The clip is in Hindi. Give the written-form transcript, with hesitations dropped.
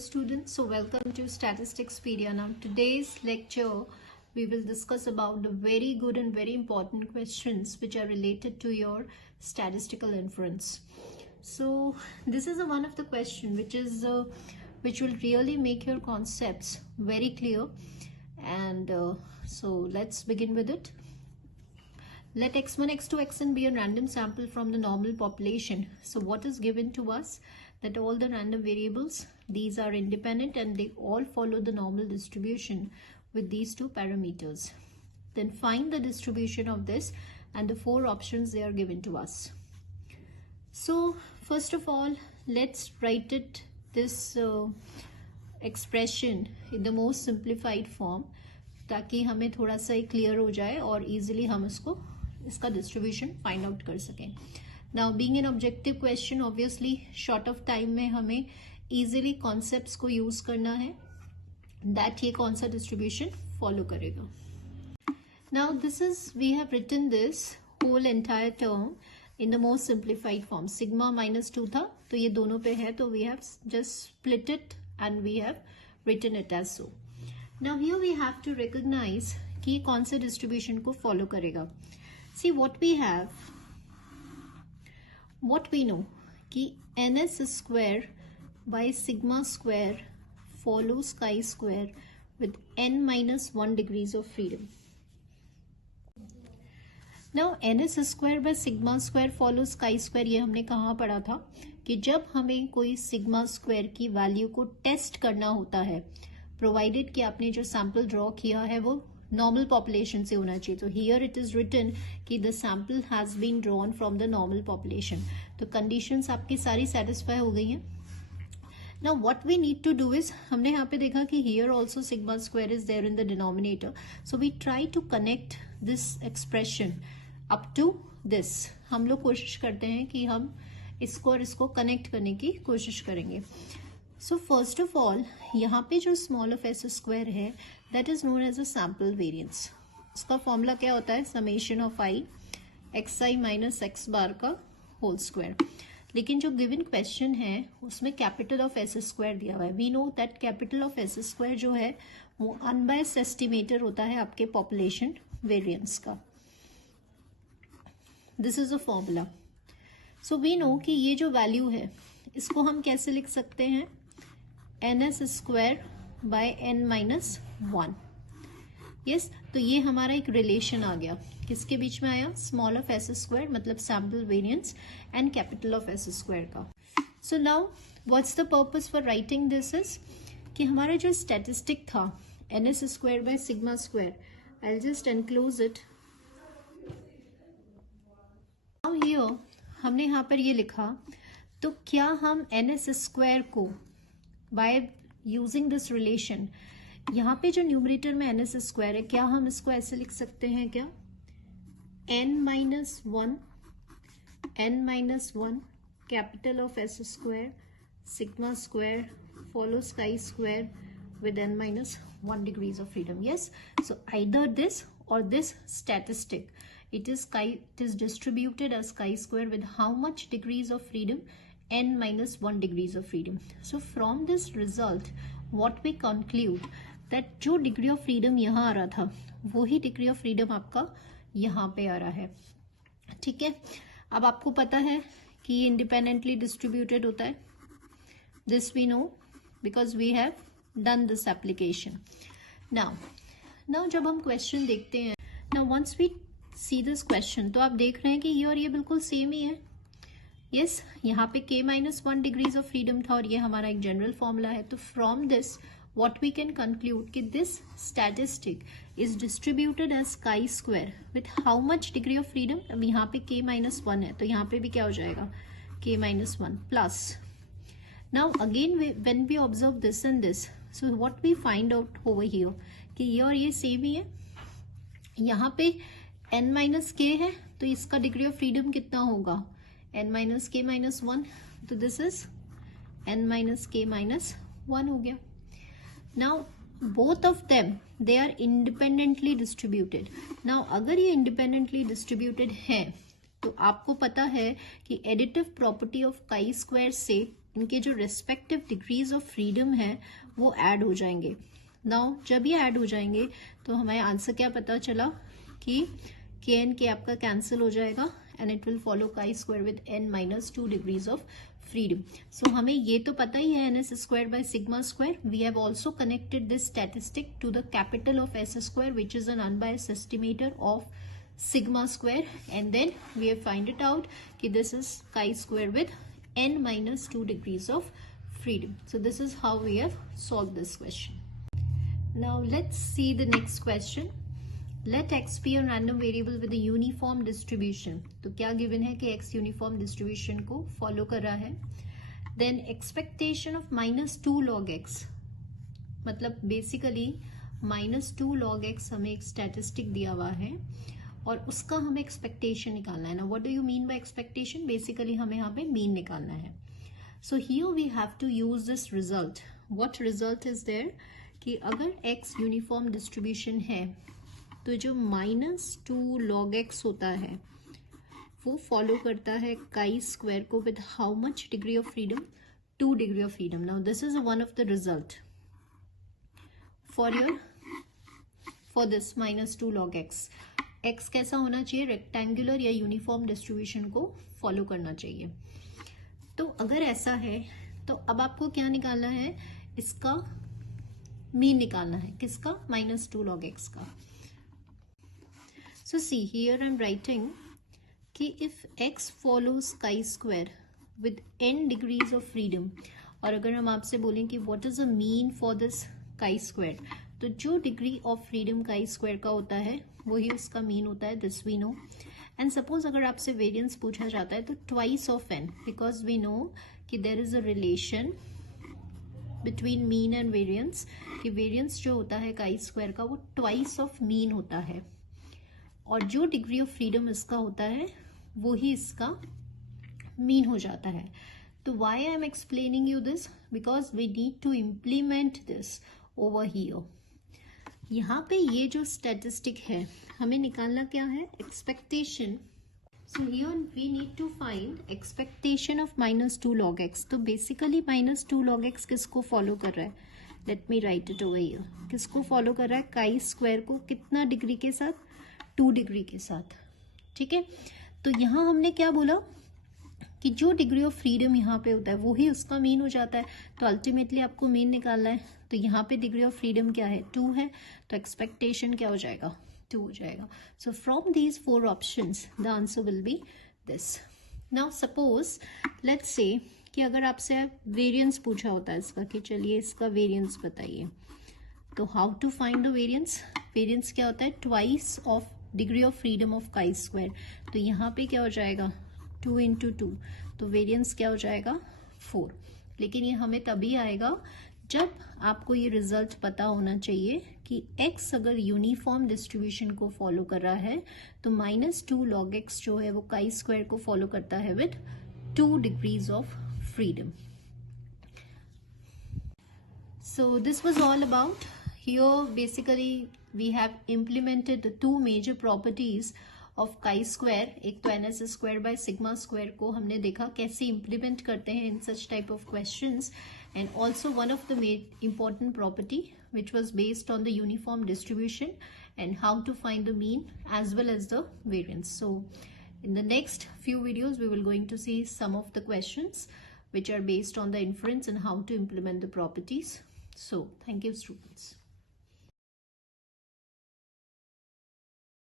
students, so welcome to Statisticspedia. Now today's lecture we will discuss about the very good and very important questions which are related to your statistical inference. So this is one of the question which will really make your concepts very clear, and so let's begin with it. Let x1, x2, xn be a random sample from the normal population. So what is given to us? That all the random variables, these are independent and they all follow the normal distribution with these two parameters. Then find the distribution of this, and the four options they are given to us. So first of all, let's write this expression in the most simplified form, ताकि हमें थोड़ा सा क्लियर हो जाए और easily हम इसका distribution find out कर सकें. Now being an objective question, obviously short of time में हमें easily concepts को use करना है, that ये कौन सा distribution follow करेगा. Now we have written this whole entire term in the most simplified form. Sigma minus 2 था, तो ये दोनों पे है, तो we have just split it and we have written it as so. Now here we have to recognize कि कौन सा distribution को follow करेगा. See what we know कि ns square by sigma square follows chi square with n minus 1 degrees of freedom. Now ns square by sigma square follows chi square, ये हमने कहाँ पढ़ा था कि जब हमें कोई sigma square की वैल्यू को टेस्ट करना होता है, प्रोवाइडेड कि आपने जो सैंपल ड्रॉ किया है वो नॉर्मल पॉपुलेशन से होना चाहिए. तो हियर इट इज रिटन कि the sample has been drawn from the normal population. तो कंडीशंस आपकी सारी सेटिस्फाई हो गई हैं. Now what we need to do is, हमने यहाँ पे देखा कि here also sigma square is there in the denominator, so we try to connect this expression up to this. हम लोग कोशिश करते हैं कि हम इसको और इसको कनेक्ट करने की कोशिश करेंगे. सो फर्स्ट ऑफ ऑल यहाँ पे जो स्मॉल ऑफ एस स्क्वायर है, that is known as a sample variance. इसका फॉर्मूला क्या होता है? Summation of i x i minus x bar का होल स्क्वायर. लेकिन जो गिवन क्वेश्चन है उसमें कैपिटल ऑफ एस स्क्वायर दिया हुआ है. We know that capital of S square जो है वो अनबायस्ड एस्टिमेटर होता है आपके पॉपुलेशन वेरिएंस का. This is a formula. So we know कि ये जो वैल्यू है इसको हम कैसे लिख सकते हैं? ns square bye n minus 1. Yes, तो ये हमारा एक रिलेशन आ गया. किसके बीच में आया? स्मॉल ऑफ एस स्क्वायर मतलब sample variance and capital of S square का. So now what's the purpose for writing this is कि हमारा जो स्टैटिस्टिक था ns square by sigma square, I will just enclose it. Now here हमने यहाँ पर ये लिखा, तो क्या हम ns स्क्वायर को बाय यूजिंग दिस रिलेशन, यहाँ पे जो न्यूमरेटर में ns स्क्वायर है, क्या हम इसको ऐसे लिख सकते हैं क्या? n minus 1 capital of S square sigma square follows chi square with n minus 1 degrees of freedom. Yes, so either this or this statistic, it is distributed as chi square with how much degrees of freedom? n minus 1 degrees of freedom. So from this result what we conclude that जो डिग्री ऑफ फ्रीडम यहाँ आ रहा था वही डिग्री ऑफ फ्रीडम आपका यहाँ पे आ रहा है. ठीक है, अब आपको पता है कि ये इंडिपेंडेंटली डिस्ट्रीब्यूटेड होता है. This we know because we have done this application. Now जब हम क्वेश्चन देखते हैं, now once we see this question, तो आप देख रहे हैं कि ये और ये बिल्कुल सेम ही है. यस, यहाँ पे k minus 1 degrees of freedom था और ये हमारा एक जनरल फॉर्मूला है. तो from this what we can conclude कि this statistic is distributed as chi square with how much degree of freedom. अब यहाँ पे k माइनस 1 है, तो यहाँ पे भी क्या हो जाएगा? k minus 1 plus. Now again when we observe this and this, so what we find out over here कि ये और ये सेम ही है. यहाँ पे n माइनस k है, तो इसका डिग्री ऑफ फ्रीडम कितना होगा? n minus k minus 1. तो this is n minus k minus 1 हो गया. Now both of them they are independently distributed. Now अगर ये इंडिपेंडेंटली डिस्ट्रीब्यूटेड है तो आपको पता है कि additive property of chi square से इनके जो रेस्पेक्टिव डिग्रीज ऑफ फ्रीडम है वो ऐड हो जाएंगे. नाउ जब ये ऐड हो जाएंगे तो हमें आंसर क्या पता चला कि के एन के आपका कैंसिल हो जाएगा and it will follow chi square with n-2 degrees of freedom. So हमें ये तो पता ही है ns square by sigma square. We have also connected this statistic to the capital of s square which is an unbiased estimator of sigma square, and then we have find it out कि this is chi square with n-2 degrees of freedom. So this is how we have solved this question. Now let's see the next question. Let x be a random variable with a uniform distribution. तो क्या given है कि x uniform distribution को follow कर रहा है. Then expectation of -2 log x, मतलब basically -2 log x हमें एक statistic दिया हुआ है और उसका हमें एक्सपेक्टेशन निकालना है ना. What do you mean by expectation? Basically हमें यहाँ पे मीन निकालना है. So here we have to use this result. What result is there कि अगर x यूनिफॉर्म डिस्ट्रीब्यूशन है तो जो -2 log x होता है वो फॉलो करता है काई स्क्वायर को with how much degree of freedom? 2 degree of freedom. Now this is one of the result for this -2 log x. x कैसा होना चाहिए? रेक्टेंगुलर या यूनिफॉर्म डिस्ट्रीब्यूशन को फॉलो करना चाहिए. तो अगर ऐसा है तो अब आपको क्या निकालना है? इसका मीन निकालना है. किसका? -2 log x का. So see here I am writing कि if x follows chi square with n degrees of freedom, और अगर हम आपसे बोलें कि what is a mean for this chi square, तो जो degree of freedom chi square का होता है वही उसका मीन होता है. This we know. And suppose अगर आपसे वेरिएंस पूछा जाता है तो twice of n, because we know कि there is a relation between mean and variance, कि वेरिएंस जो होता है काई स्क्वायर का वो ट्वाइस ऑफ मीन होता है और जो डिग्री ऑफ फ्रीडम इसका होता है वो ही इसका मीन हो जाता है. तो why I am explaining you this? Because we need to implement this over here. यहाँ पे ये जो स्टैटिस्टिक है हमें निकालना क्या है? Expectation. So here we need to find expectation of -2 log x. तो बेसिकली -2 log x किसको फॉलो कर रहा है? Let me write it over here. किसको फॉलो कर रहा है? काई स्क्वायर को. कितना डिग्री के साथ? 2 डिग्री के साथ. ठीक है. तो यहाँ हमने क्या बोला कि जो डिग्री ऑफ फ्रीडम यहाँ पे होता है वो ही उसका मीन हो जाता है. तो अल्टीमेटली आपको मीन निकालना है. तो यहाँ पे डिग्री ऑफ फ्रीडम क्या है? 2 है. तो एक्सपेक्टेशन क्या हो जाएगा? 2 हो जाएगा. So from these 4 options the answer will be this. Now suppose let's say कि अगर आपसे वेरिएंस पूछा होता है इसका कि चलिए इसका वेरिएंस बताइए, तो how to find the variance? Variance क्या होता है? Twice of degree of freedom of chi square. तो यहाँ पे क्या हो जाएगा? 2 × 2. तो वेरिएंस क्या हो जाएगा? 4. लेकिन ये हमें तभी आएगा जब आपको ये रिजल्ट पता होना चाहिए कि x अगर यूनिफॉर्म डिस्ट्रीब्यूशन को फॉलो कर रहा है तो -2 log x जो है वो काई स्क्वायर को फॉलो करता है with 2 degrees of freedom. So this was all about. Here basically we have implemented the 2 major properties of chi square. एक तो ns square by sigma square को हमने देखा कैसे इम्प्लीमेंट करते हैं in such type of questions, and also one of the important property which was based on the uniform distribution and how to find the mean as well as the variance. So in the next few videos we will going to see some of the questions which are based on the inference and how to implement the properties. So thank you students.